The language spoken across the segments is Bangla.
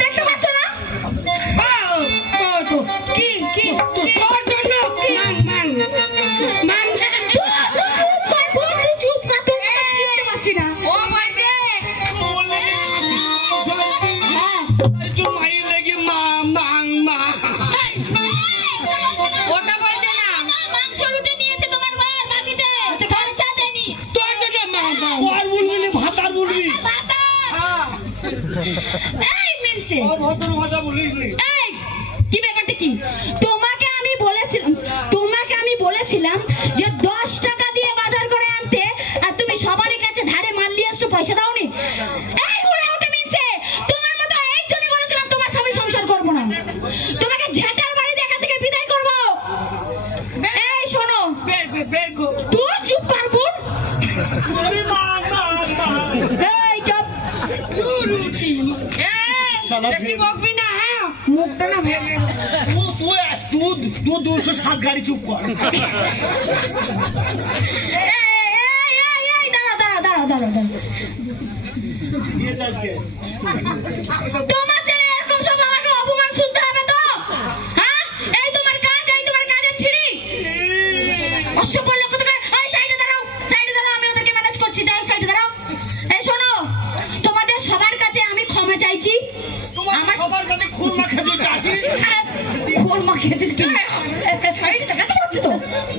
দেখতে পাচ্ছ না? কি কি তোর জন্য চুপ কর, দেখতে পাচ্ছি না। ও বলছে ওটা বলছে না, মাংস রুটি নিয়েছে তোমার বর বাকিতে, পয়সা দেনি তোর জন্য বর বলবি না ভাত আর বলবি। এই মিলছে ভদ্র ভাষা বলিস নি। এই কি ব্যাপারটা কি? তোমাকে আমি বলেছিলাম যে 10 টাকা দিয়ে বাজার করে আনতে, আর তুমি সবারই কাছে ধারে মাল নিয়ে এসছো, পয়সা দাওনি। এই উড়ে উঠে মিলছে, তোমার মতো এই জন্য বলেছিলাম তোমার স্বামী সংসার করব না, তোমাকে ঝেঁটার বাড়ি দেখা থেকে বিদায় করব। এই শোনো, তুই চুপ কর বোন। এই চুপ, বেশি বকবি না। হ্যাঁ মুখটা না ভেঙে তুই 207 গাড়ি চুপ কর। দাঁড়া। তোমার জন্য এরকম সব আমাকে অপমান শুনতে হবে তো? হ্যাঁ, এই তোমার কাজের ছিড়ি অসভ্য লোক তো। এই সাইডে দাঁড়াও, আমি ওদেরকে ম্যানেজ করছি। সাইডে দাঁড়াও। এই শোনো, তোমাদের সবার কাছে আমি ক্ষমা চাইছি। আমার সবার কাছে খুরমা খেতে চাচ্ছি। খুরমা খেতে কি সাইডে দেখাতে পাচ্ছি তো?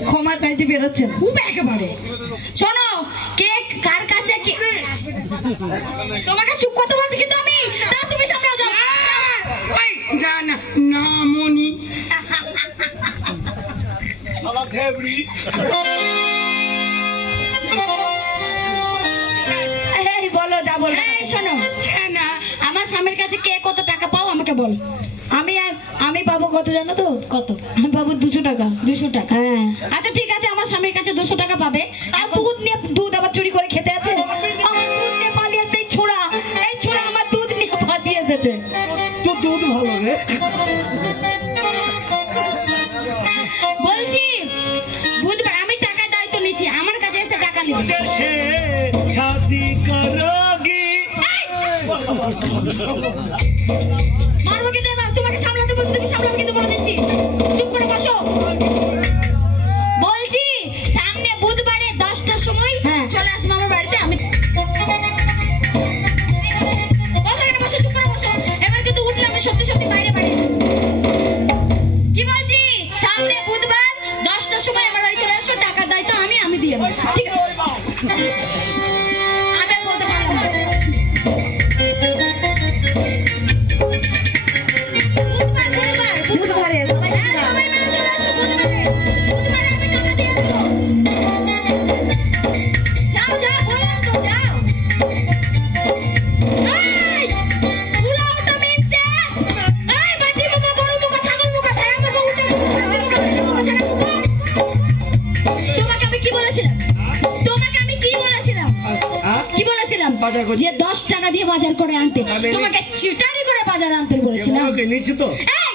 ক্ষমা চাইছি বেরোচ্ছে খুব একেবারে। শোনো, কে কার কাছে কি তোমাকে চুপ করতে বলছি, কিন্তু আমি না, তুমি সামনে যাও। ওই না মনি শালা ঘেবড়ি। এই বলো, যা বল। এই শোনো না, আমার স্বামীর কাছে কে কত টাকা পাও আমাকে বল। আমি পাবো কত জানো তো? কত? আমি পাবো 200 টাকা। 200 টাকা? হ্যাঁ। আচ্ছা ঠিক আছে, আমার স্বামীর কাছে 200 টাকা পাবে। আর দুধ আবার চুরি করে খেতে আছে। আমার দুধ নিয়ে পালিয়েছে এই ছোড়া আমার দুধ নিয়ে পালিয়ে এসেছে। তো দুধ ভালো রে। বলছি বুধবার আমি টাকার দায়িত্ব নিচ্ছি, আমার কাছে এসে টাকা নিবে। শাদি করোগি। মারবো কিন্তু এবার, তোমাকে সামলাতে বলছি, তুমি সামলাবে কিন্তু বলে দিচ্ছি। চুপ করে বসো। বলছি সামনে বুধবারে 10টার সময় চলে আসবো আমার বাড়িতে। আমি বসো, চুপ করে বসো। এবার কিন্তু উঠলে আমি সত্যি বাইরে বাড়িয়ে যাবো। কি বলছি? সামনে বুধবার 10টার সময় আমার বাড়ি চলে আসো, টাকার দায়িত্ব আমি দিয়ে দেবো। ঠিক আছে? আমি আর বলতে পারলাম না। বুধবারে সবাই মিলে চলে আসো। বুধবারে আমি টাকা দিয়ে দেবো। যাও বললাম তো, যাও। এই উলা ওটা মিনছে। এই বাটি মুখা, গরু মুখা, ছাগল মুখা, ভেড়া মুখা, উল্টে মুখা। তোমাকে আমি কি বলেছিলাম? যে 10 টাকা দিয়ে বাজার করে আনতে, তোমাকে চিটারি করে বাজার আনতে বলেছিলাম। নিচ্ছি তো। এই